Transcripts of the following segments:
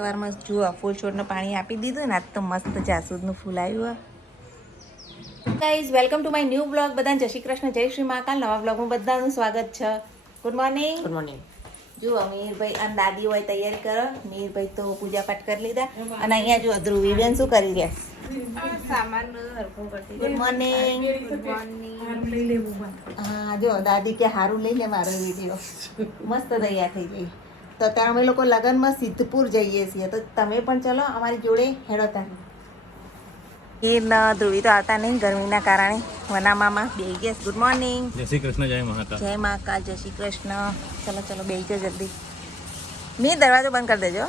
સવારમાં જુઓ ફૂલ છોડનું પાણી આપી દીધું ને આજ તો મસ્ત જાસૂદનું ફૂલ આવ્યું. Guys welcome to my new blog. બધાને જય શ્રી કૃષ્ણ, જય શ્રી મહાકાલ. નવા બ્લોગમાં બધાનું સ્વાગત છે. Good morning. Good morning. જુઓ મીરભાઈ અને દાદી હોય તૈયારી કરો. મીરભાઈ તો પૂજા પાઠ કરી લીધા અને અહીંયા જો ધ્રુવીબેન શું કરી રહ્યા? સામાન હરખું કરતી. Good morning. Good morning. હા જો દાદી કે હારું લઈ લે મારો વિડીયો. મસ્ત તૈયાર થઈ ગઈ. તો ત્યાં અમે લોકો લગ્નમાં સિદ્ધપુર જઈએ છીએ, તો તમે પણ ચલો અમારી જોડે હેડો ત્યાં. ધ્રુવી તો આવતા નહીં ગરમીના કારણે. વનામામાં બે ગેસ. Good morning. જય શ્રી કૃષ્ણ, જય મહાકાલ. જય મહાકાલ, જય શ્રી કૃષ્ણ. ચલો ચલો બે ગયો જલ્દી. મેં દરવાજો બંધ કરી દેજો.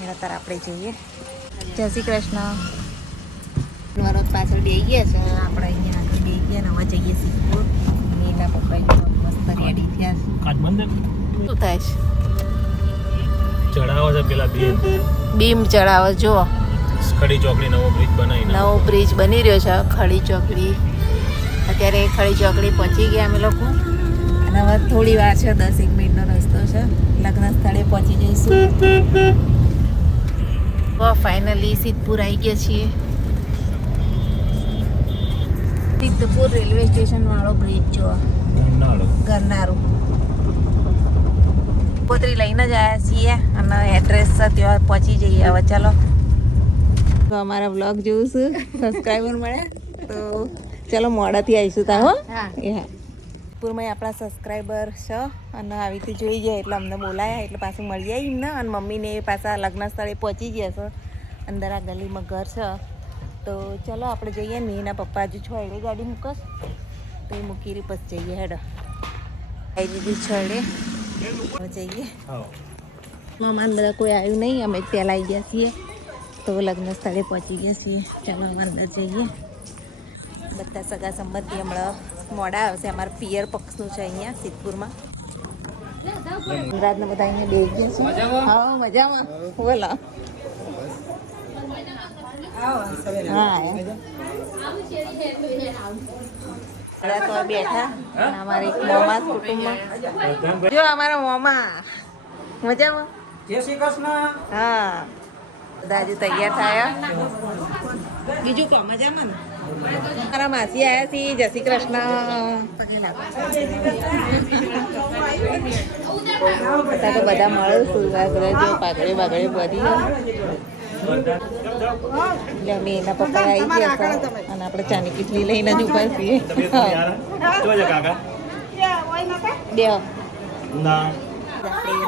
હેડો તાર આપણે જઈએ. જય શ્રી કૃષ્ણ. વરોદ પાછળ બે ગયા છે, આપણે અહીંયા આગળ બે ગયા ને હવે જઈએ સિદ્ધપુર. મેના પપ્પા મસ્ત રેડી થયા છે. કાચ બંધ શું થાય છે? ચડાવો છે પેલા બીમ ચડાવો. જો ખડી ચોકડી નવો બ્રિજ બનાવી નવો બ્રિજ બની રહ્યો છે, ખડી ચોકડી. અત્યારે ખડી ચોકડી પહોંચી ગયા અમે લોકો અને હવે થોડી વાર છે, 10 મિનિટનો રસ્તો છે. લગ્ન સ્થળે પહોંચી જઈશું. ફાઇનલી સિદ્ધપુર આવી ગયા છીએ. સિદ્ધપુર રેલવે સ્ટેશન વાળો બ્રિજ જો ગરનારું. પોતરી લઈને જ આવ્યા છીએ અને એડ્રેસ છે ત્યાં પહોંચી જઈએ. હવે ચાલો તો અમારા બ્લોગ જોઉં છું, સબસ્ક્રાઈબર મળ્યા તો ચલો મોડાથી આવીશું ત્યાં. હો હા પૂરમાં આપણા સબસ્ક્રાઈબર છે અને આવી રીતે જોઈ જાય એટલે અમને બોલાયા એટલે પાછું મળી આવી એમને. અને મમ્મીને એ પાછા લગ્ન સ્થળે પહોંચી ગયા છે. અંદર આ ગલીમાં ઘર છે. તો ચલો આપણે જઈએ. મીના પપ્પા હજુ છોડે ગાડી મૂકસ તો એ મૂકી રહી પછી જઈએ. હેડો આવી દીધી છોડે જઈએ. અમારે અંદર કોઈ આવ્યું નહીં, અમે પહેલાં આવી ગયા છીએ તો લગ્ન સ્થળે પહોંચી ગયા છીએ. ચાલો અમારે અંદર જઈએ. બધા સગા સંબંધી હમણાં મોડા આવશે. અમારા પિયર પક્ષનું છે અહીંયા સિદ્ધપુરમાં. ગુજરાતના બધા અહીંયા બે ગયા છે. હા મજામાં બોલો. હા બધા તો બેઠા. અમારે એક મોમા કુટુંબમાં જો અમારા મોમા મજામાં. જય શ્રી કૃષ્ણ. હા બધા હજુ તૈયાર થયા. બીજું કહો મજામાં ને? મારા માસી આવ્યા છે. જય શ્રી કૃષ્ણ. બધા તો બધા મળે સુરવા જો પાઘડી બાઘડી બધી. એટલે અમે એના પપ્પા આવી ગયા હતા અને આપણે ચાની કીટલી લઈને જ ઉભા છીએ. બે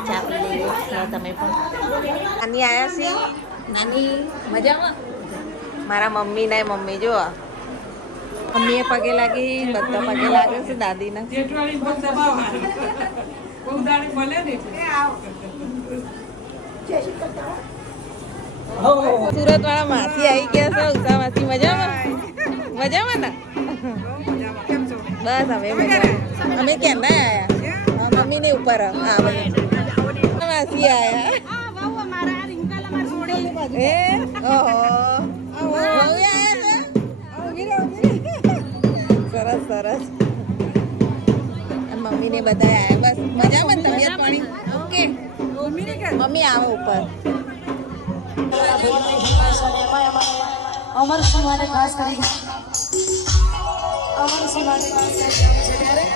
ચા પી લઈએ. તમે પણ નાની આવ્યા છે. નાની મજામાં. મારા મમ્મી ને મમ્મી જો મમ્મીએ પગે લાગી, બધા પગે લાગે છે દાદીને. સુરત વાળા માસી આવી ગયા છે. ઉષા માસી મજામાં. મજામાં ને? બસ અમે મજામાં. અમે કેમ ના આવ્યા? મમ્મી ને ઉપર માસી આવ્યા. સરસ સરસ. મમ્મી ને બધા આવ્યા. બસ મજામાં. તબિયત પાણી ઓકે? મમ્મી આવે ઉપર. અમર સમાને ખાસ કરી અમર સમાને ખાસ કરી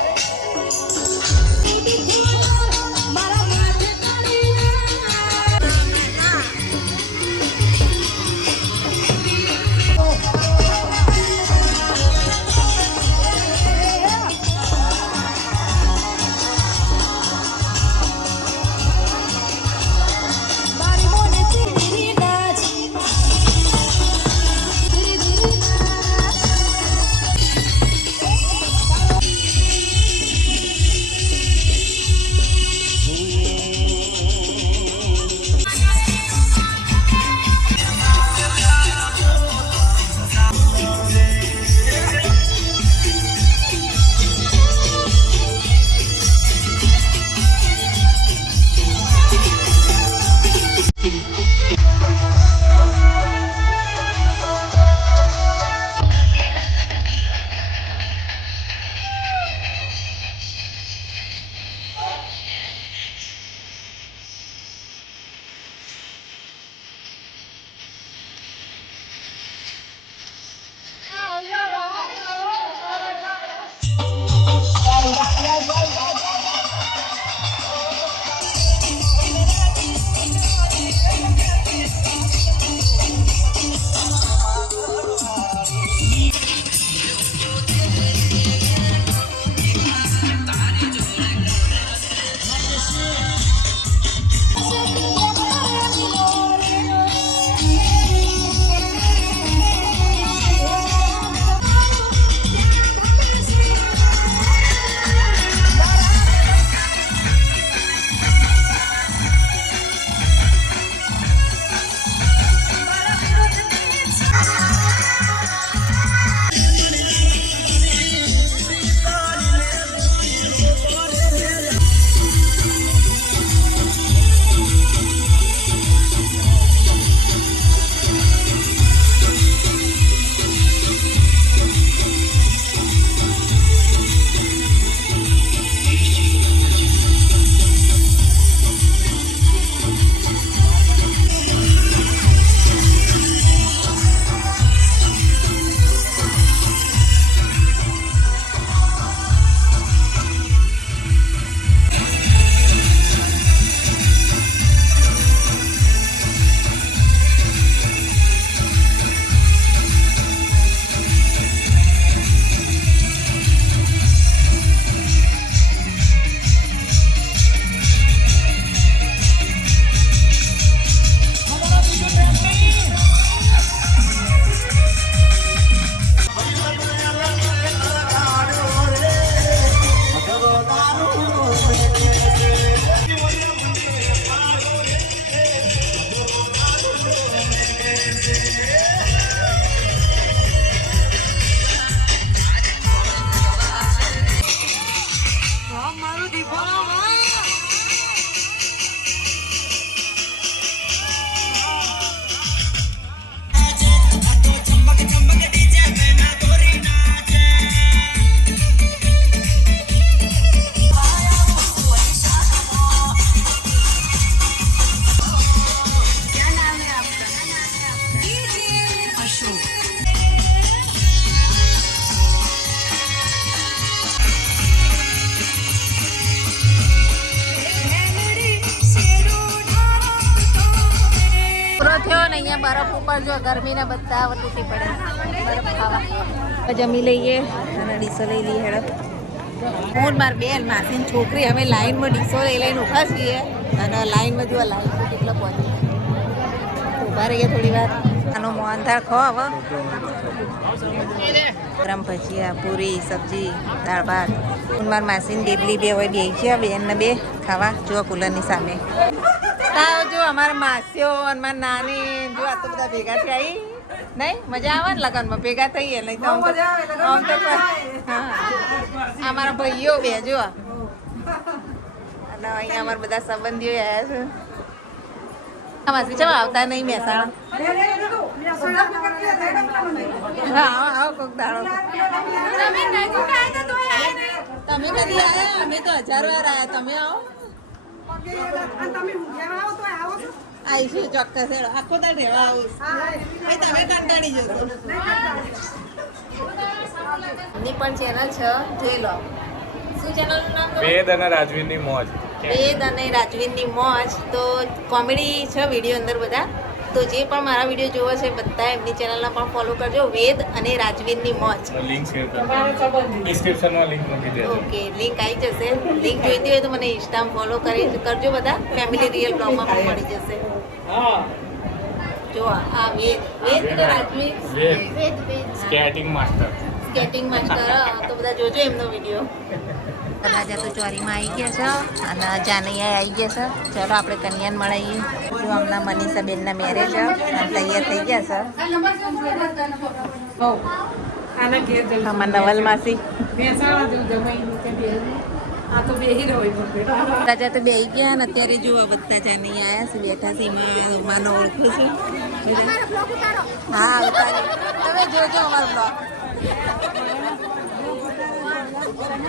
પૂરો થયો ને અહીંયા બરફ ઉપર જો ગરમીના બધા તૂટી પડે બરફ ખાવા જમી લઈએ અને ડીશો લઈ લઈએ હેડો હું માર બેન માસીની છોકરી અમે લાઈનમાં ડીશો લઈને ઊભા છીએ અને લાઈનમાં જો લાઈન તો કેટલો પહોંચી ઊભા રહીએ થોડી વાર આનો મોહનથાળ ખો હવે ગરમ ભજીયા પૂરી સબ્જી દાળ ભાત હું માર માસીની ડેબલી બે હોય બે છે બેનને બે ખાવા જો કુલરની સામે જો અમારા માસીઓ અને મારા નાની જો આ તો બધા ભેગા થયા નહીં મજા આવે ને લગ્નમાં ભેગા થઈએ નહીં તો આમ તો હા અમારા ભાઈઓ બે જો અને અહીંયા અમારા બધા સંબંધીઓ આવ્યા છે માસી ચમ આવતા નહીં મહેસાણા હા આવો કોક દાડો તમે કદી આવ્યા અમે તો 1000 વાર આવ્યા તમે આવો આવીશું ચોક્કસ આખો તાર રહેવા આવીશ તમે કંટાળી જશો એમની પણ ચેનલ છે જોઈ લો શું ચેનલનું નામ વેદ અને રાજવીરની મોજ વેદ અને રાજવીરની મોજ તો કોમેડી છે વિડીયો અંદર બધા તો જે પણ મારા વિડીયો જોવો છે બધા એમની ચેનલના પણ ફોલો કરજો વેદ અને રાજવીરની મોજ લિંક શેર કરો ડિસ્ક્રિપ્શનમાં લિંક મૂકી દેજો ઓકે લિંક આવી જશે લિંક જોઈતી હોય તો મને ઇન્સ્ટામાં ફોલો કરજો બધા ફેમિલી રિયલ બ્લોગમાં પણ મળી જશે જો આ વેદ અને રાજવી વેદ સ્કેટિંગ માસ્ટર તો બધા જોજો એમનો વિડીયો રાજા તો ચોરીમાં આવી ગયા છે અને જાનૈયા આવી ગયા છે ચાલો આપણે કન્યાને મળીએ જો હમણાં મનીષા બેનના મેરેજ અને તૈયાર થઈ ગયા છે અમારા નવલ માસી રાજા તો બેસી ગયા ને અત્યારે જો બધા જાનૈયા આવ્યા છે બેઠા છે એમાં માનો ઓળખું છું હા તમે જોજો અમારો બ્લોગ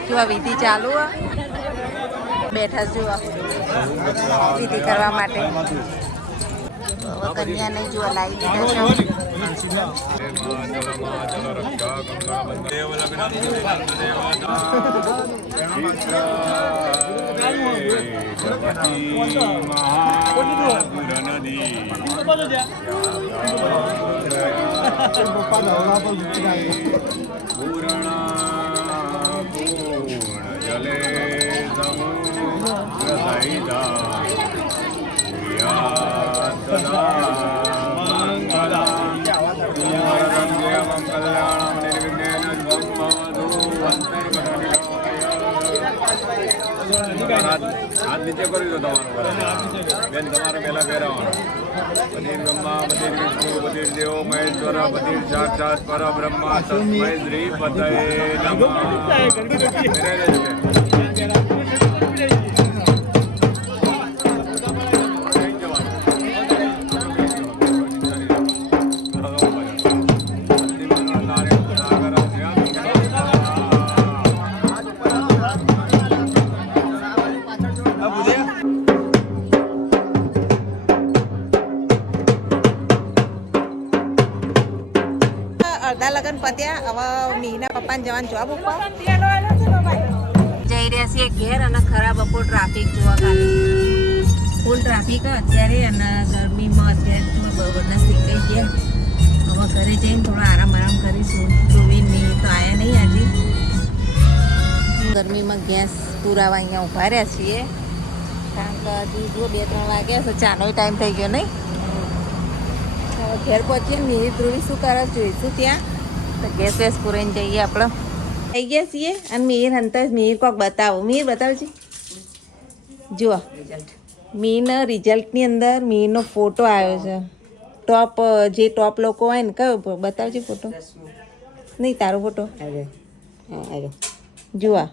કેવા વિધિ ચાલુ બેઠા જુઓ વિધિ કરવા માટે કન્યા નહીં જુઓ લાવી જલે હાથ નીચે કરી દો તમારો બેન તમારે પહેલા પહેરાવાનો બધિર બ્રહ્મા બધિર વિષ્ણુ બધિર દેવો મહેશ્વર બધિર સાક્ષાત પરબ્રહ્મા તસ્મૈ શ્રી પતયે અડધા લગન પત્યા હવે મીના પપ્પાને જવાનું જવાબ ઉપર જઈ રહ્યા છીએ ઘેર અને ખરાબ બપોર ટ્રાફિક જોવા ખાલી ફૂલ ટ્રાફિક અત્યારે અને ગરમીમાં અત્યારે બધા શીખાઈ ગયા હવે ઘરે જઈને થોડો આરામ કરીશું ધ્રુવીની તો આવ્યા નહીં આજે ગરમીમાં ગેસ પુરાવા અહીંયા ઉભા રહ્યા છીએ કારણ કે હજી જો 2-3 વાગ્યા છે ચાનો ટાઈમ થઈ ગયો નહીં ઘેર પહોંચીએ મિહિર ધ્રુવી શું કરે જોઈશું ત્યાં તો ગેસ વેસ પૂરાઈને જઈએ આપણે થઈ ગયા છીએ અને મિહિર હંતા મિહિર કોક બતાવો મિહિર બતાવજે જુઓ મિહિરના રિઝલ્ટની અંદર મિહિરનો ફોટો આવ્યો છે ટોપ જે ટોપ લોકો હોય ને કયો બતાવજે ફોટો નહીં તારો ફોટો જુઓ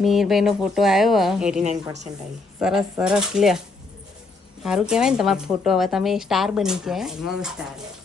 મિહિરભાઈનો ફોટો આવ્યો 89% આવી સરસ સરસ લે સારું કહેવાય ને તમારો ફોટો હવે તમે સ્ટાર બની ગયા મસ્ત આવે